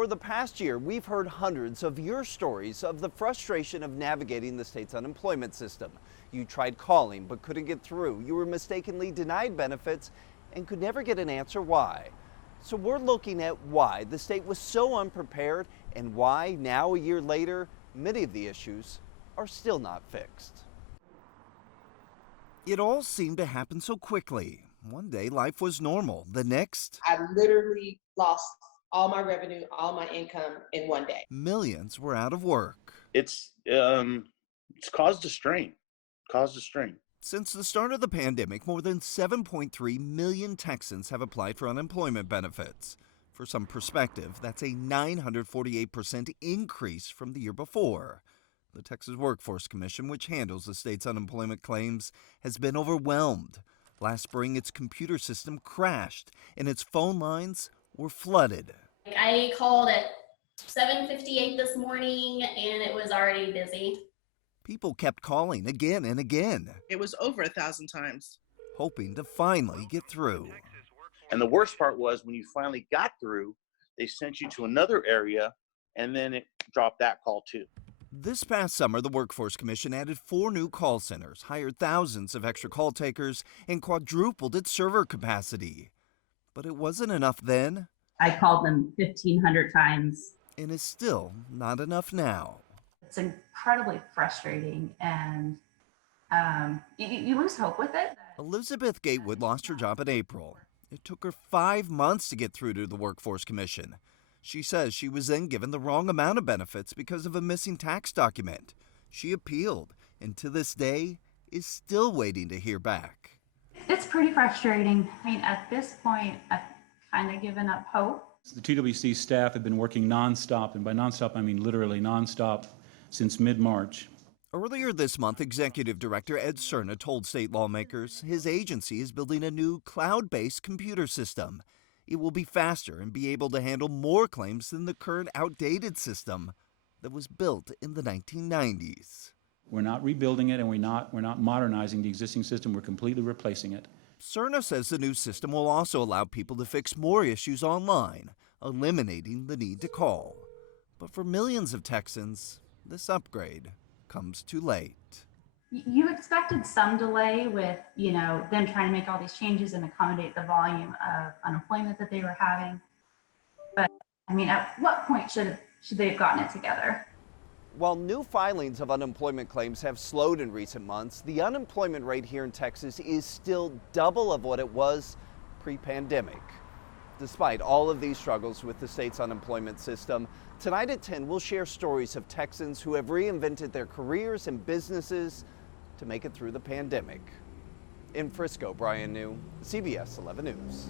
For the past year, we've heard hundreds of your stories of the frustration of navigating the state's unemployment system. You tried calling but couldn't get through. You were mistakenly denied benefits and could never get an answer why. So we're looking at why the state was so unprepared and why now, a year later, many of the issues are still not fixed. It all seemed to happen so quickly. One day life was normal. The next, I literally lost all my revenue, all my income in one day. millions were out of work. It's caused a strain. Since the start of the pandemic, more than 7.3 million Texans have applied for unemployment benefits. For some perspective, that's a 948% increase from the year before. The Texas Workforce Commission, which handles the state's unemployment claims, has been overwhelmed. Last spring, its computer system crashed and its phone lines were flooded. I called at 7:58 this morning and it was already busy. People kept calling again and again, It was over 1,000 times. hoping to finally get through. And the worst part was when you finally got through, they sent you to another area and then it dropped that call too. This past summer, the Workforce Commission added 4 new call centers, hired thousands of extra call takers, and quadrupled its server capacity. But it wasn't enough then, I called them 1,500 times. and is still not enough now. It's incredibly frustrating, and you lose hope with it. Elizabeth Gatewood lost her job in April. It took her 5 months to get through to the Workforce Commission. She says she was then given the wrong amount of benefits because of a missing tax document. She appealed, and to this day is still waiting to hear back. It's pretty frustrating. I mean, at this point, I've kind of given up hope. The TWC staff have been working nonstop, and by nonstop I mean literally nonstop, since mid-March. Earlier this month, Executive Director Ed Cerna told state lawmakers his agency is building a new cloud-based computer system. It will be faster and be able to handle more claims than the current outdated system that was built in the 1990s. We're not rebuilding it, and we're not modernizing the existing system. We're completely replacing it. Cerna says the new system will also allow people to fix more issues online, eliminating the need to call. But for millions of Texans, this upgrade comes too late. You expected some delay with, them trying to make all these changes and accommodate the volume of unemployment that they were having. But I mean, at what point should they have gotten it together? While new filings of unemployment claims have slowed in recent months, the unemployment rate here in Texas is still double of what it was pre-pandemic. Despite all of these struggles with the state's unemployment system, tonight at 10 we'll share stories of Texans who have reinvented their careers and businesses to make it through the pandemic. In Frisco, Brian New, CBS 11 News.